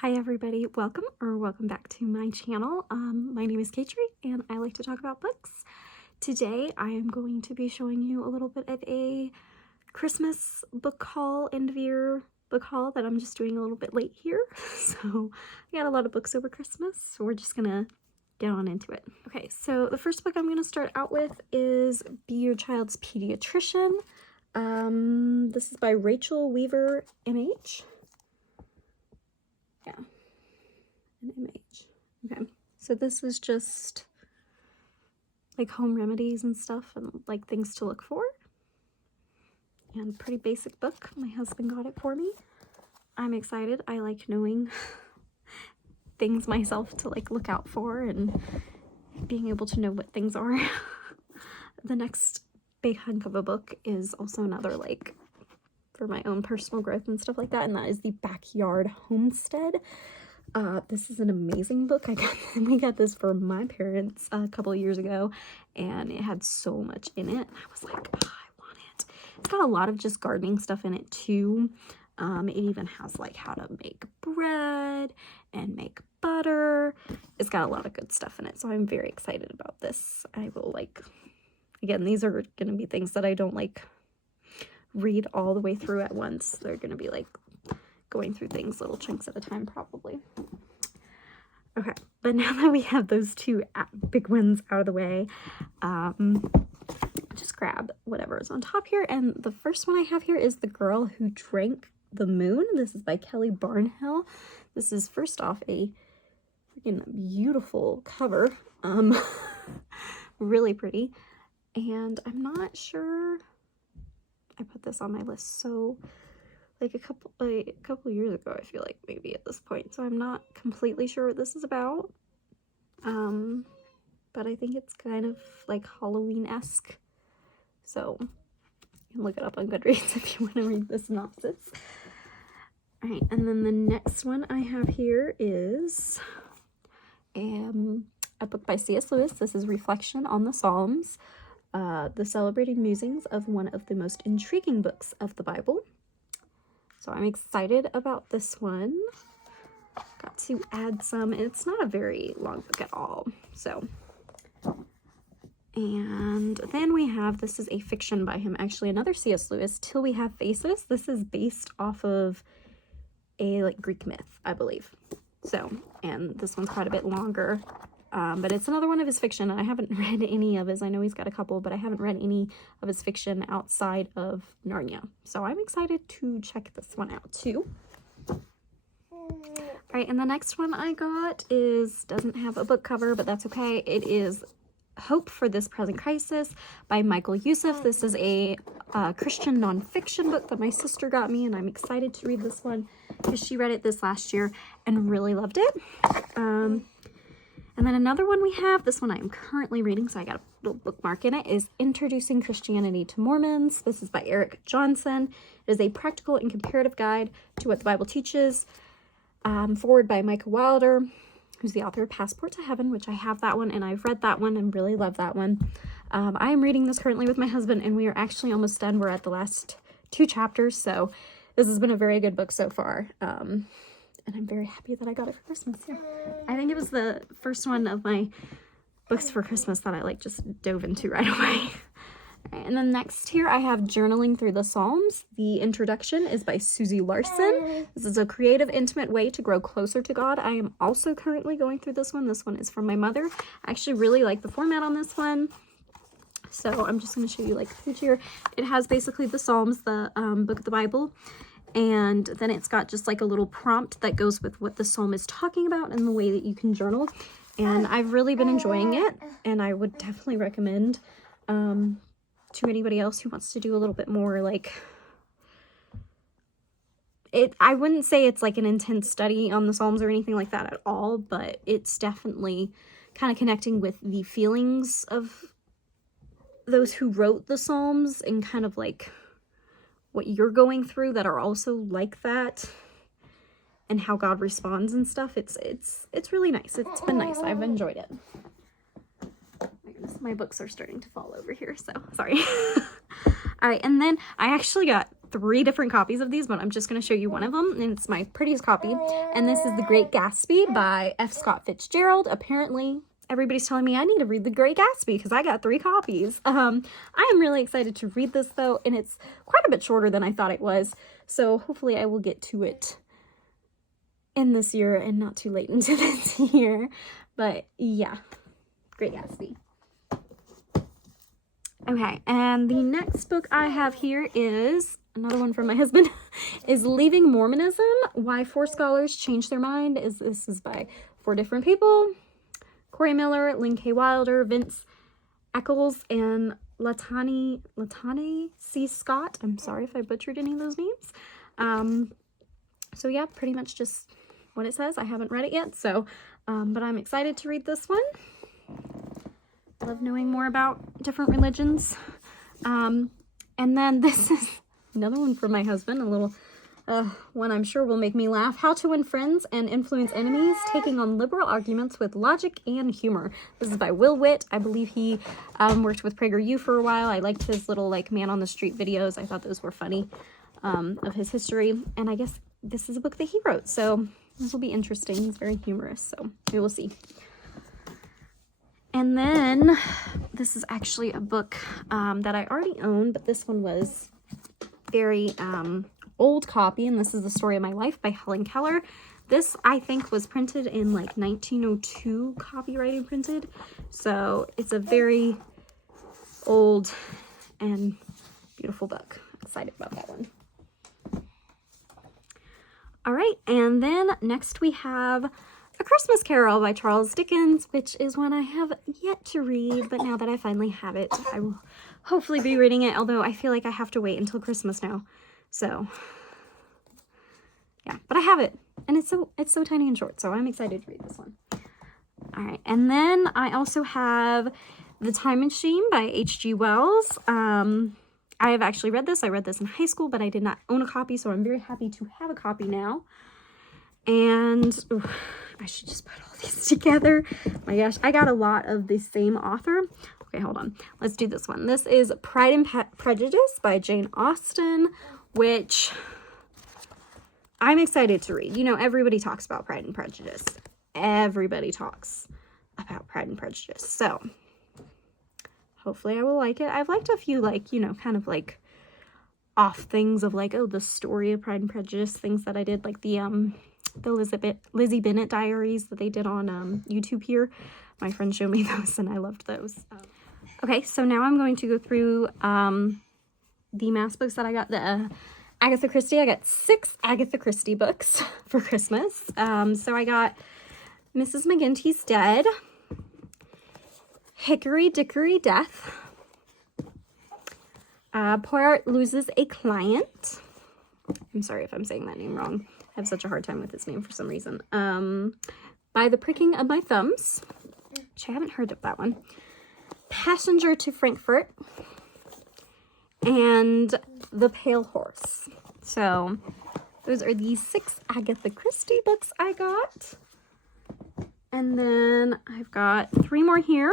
Hi everybody, welcome back to my channel. My name is Katri and I like to talk about books. Today I am going to be showing you a little bit of a Christmas book haul, end of year book haul that I'm just doing a little bit late here. So I got a lot of books over Christmas, so we're just gonna get on into it. Okay, so the first book I'm gonna start out with is Be Your Child's Pediatrician. This is by Rachel Weaver, MH. Yeah, an MH. Okay, so this is just like home remedies and stuff and like things to look for. And pretty basic book. My husband got it for me. I'm excited. I like knowing things myself to like look out for and being able to know what things are. The next big hunk of a book is also another like for my own personal growth and stuff like that, and that is the Backyard Homestead. This is an amazing book. We got this for my parents a couple of years ago, and it had so much in it. I was like, oh, I want it. It's got a lot of just gardening stuff in it too. It even has like how to make bread and make butter. It's got a lot of good stuff in it, so I'm very excited about this. I will like, again, these are gonna be things that I don't like read all the way through at once. They're gonna be like going through things little chunks at a time probably. Okay, but now that we have those two big ones out of the way, just grab whatever is on top here. And the first one I have here is The Girl Who Drank the Moon. This is by Kelly Barnhill. This is first off a freaking beautiful cover, really pretty, and I'm not sure. I put this on my list so like a couple years ago, I feel like, maybe at this point, so I'm not completely sure what this is about, but I think it's kind of like Halloween-esque, so you can look it up on Goodreads if you want to read the synopsis. All right, and then the next one I have here is a book by C.S. Lewis. This is Reflection on the Psalms, the celebrated musings of one of the most intriguing books of the Bible. So I'm excited about this one. Got to add some. It's not a very long book at all. So, and then we have, this is a fiction by him, actually another C.S. Lewis, Till We Have Faces. This is based off of a like Greek myth, I believe. So, and this one's quite a bit longer. But it's another one of his fiction, and I haven't read any of his. I know he's got a couple, but I haven't read any of his fiction outside of Narnia. So I'm excited to check this one out too. Alright, and the next one I got doesn't have a book cover, but that's okay. It is Hope for This Present Crisis by Michael Youssef. This is a Christian nonfiction book that my sister got me, and I'm excited to read this one because she read it this last year and really loved it. And then another one we have, this one I am currently reading, so I got a little bookmark in it, is Introducing Christianity to Mormons. This is by Eric Johnson. It is a practical and comparative guide to what the Bible teaches. Forward by Micah Wilder, who's the author of Passport to Heaven, which I have that one, and I've read that one and really love that one. I am reading this currently with my husband, and we are actually almost done. We're at the last 2 chapters, so this has been a very good book so far. And I'm very happy that I got it for Christmas. Yeah, I think it was the first one of my books for Christmas that I like just dove into right away. All right, and then next here I have Journaling Through the Psalms. The introduction is by Susie Larson. This is a creative, intimate way to grow closer to God. I am also currently going through this one. This one is from my mother. I actually really like the format on this one. So I'm just going to show you like the page here. It has basically the Psalms, the book of the Bible. And then it's got just like a little prompt that goes with what the psalm is talking about and the way that you can journal. And I've really been enjoying it, and I would definitely recommend to anybody else who wants to do a little bit more like it. I wouldn't say it's like an intense study on the Psalms or anything like that at all, but it's definitely kind of connecting with the feelings of those who wrote the Psalms and kind of like what you're going through that are also like that, and how God responds and stuff. It's really nice. It's been nice. I've enjoyed it. My goodness, my books are starting to fall over here, so sorry. All right, and then I actually got 3 different copies of these, but I'm just going to show you one of them, and it's my prettiest copy. And this is The Great Gatsby by F. Scott Fitzgerald. Apparently, everybody's telling me I need to read The Great Gatsby because I got 3 copies. I am really excited to read this, though, and it's quite a bit shorter than I thought it was. So hopefully I will get to it in this year and not too late into this year. But yeah, Great Gatsby. Okay, and the next book I have here is another one from my husband, is Leaving Mormonism, Why 4 Scholars Changed Their Mind. This is by 4 different people: Corey Miller, Lynn K. Wilder, Vince Eccles, and Latane C. Scott. I'm sorry if I butchered any of those names. So yeah, pretty much just what it says. I haven't read it yet, so, but I'm excited to read this one. I love knowing more about different religions. And then this is another one from my husband, a little one I'm sure will make me laugh. How to Win Friends and Influence Enemies, Taking on Liberal Arguments with Logic and Humor. This is by Will Witt. I believe he worked with PragerU for a while. I liked his little like man on the street videos. I thought those were funny, of his history. And I guess this is a book that he wrote, so this will be interesting. He's very humorous, so we will see. And then this is actually a book that I already own, but this one was very old copy, and this is The Story of My Life by Helen Keller. This, I think, was printed in like 1902, copyright and printed, so it's a very old and beautiful book. I'm excited about that one. All right, and then next we have A Christmas Carol by Charles Dickens, which is one I have yet to read, but now that I finally have it, I will hopefully be reading it, although I feel like I have to wait until Christmas now. So, yeah, but I have it, and it's so tiny and short, so I'm excited to read this one. All right, and then I also have The Time Machine by H.G. Wells. I have actually read this. I read this in high school, but I did not own a copy, so I'm very happy to have a copy now. And I should just put all these together. My gosh, I got a lot of the same author. Okay, hold on. Let's do this one. This is Pride and Prejudice by Jane Austen, which I'm excited to read. You know, everybody talks about Pride and Prejudice. Everybody talks about Pride and Prejudice. So hopefully I will like it. I've liked a few, like, you know, kind of like off things of like, oh, the story of Pride and Prejudice, things that I did, like the Lizzie Bennet diaries that they did on YouTube here. My friend showed me those and I loved those. Okay, so now I'm going to go through the mass books that I got. The Agatha Christie. I got 6 Agatha Christie books for Christmas. So I got Mrs. McGinty's Dead, Hickory Dickory Death, Poirot Loses a Client. I'm sorry if I'm saying that name wrong. I have such a hard time with his name for some reason. By the Pricking of My Thumbs, which I haven't heard of that one. Passenger to Frankfurt, and The Pale Horse. So those are the 6 Agatha Christie books I got. And then I've got 3 more here.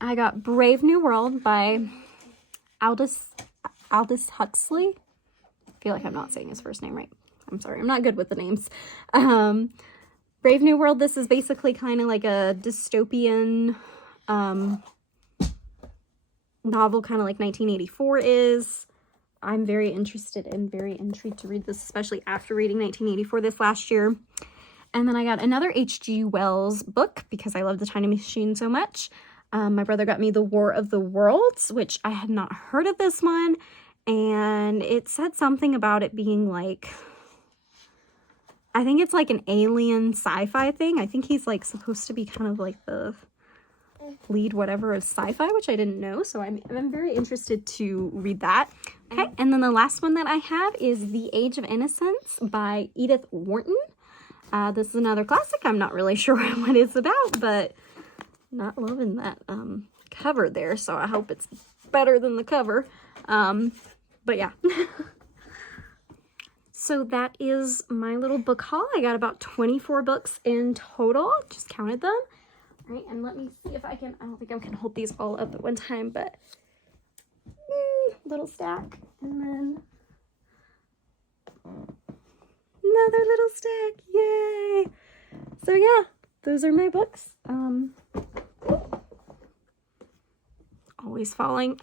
I got Brave New World by Aldous Huxley. I feel like I'm not saying his first name right. I'm sorry, I'm not good with the names. Brave New World, this is basically kind of like a dystopian novel, kind of like 1984 is. I'm very interested and very intrigued to read this, especially after reading 1984 this last year. And then I got another H.G. Wells book because I love The Time Machine so much. My brother got me The War of the Worlds, which I had not heard of this one. And it said something about it being like, I think it's like an alien sci-fi thing. I think he's like supposed to be kind of like the lead whatever of sci-fi, which I didn't know. So I'm very interested to read that. Okay, and then the last one that I have is The Age of Innocence by Edith Wharton. This is another classic. I'm not really sure what it's about, but not loving that cover there, so I hope it's better than the cover. But yeah. So that is my little book haul. I got about 24 books in total. Just counted them. All right, and let me see if I can, I don't think I can hold these all up at one time, but little stack. And then another little stack. Yay! So yeah, those are my books. Always falling.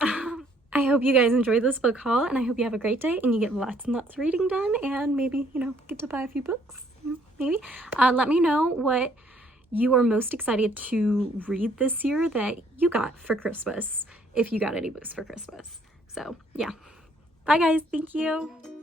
I hope you guys enjoyed this book haul, and I hope you have a great day and you get lots and lots of reading done, and maybe, you know, get to buy a few books, maybe. Let me know what you are most excited to read this year that you got for Christmas, if you got any books for Christmas. So yeah, bye guys, thank you.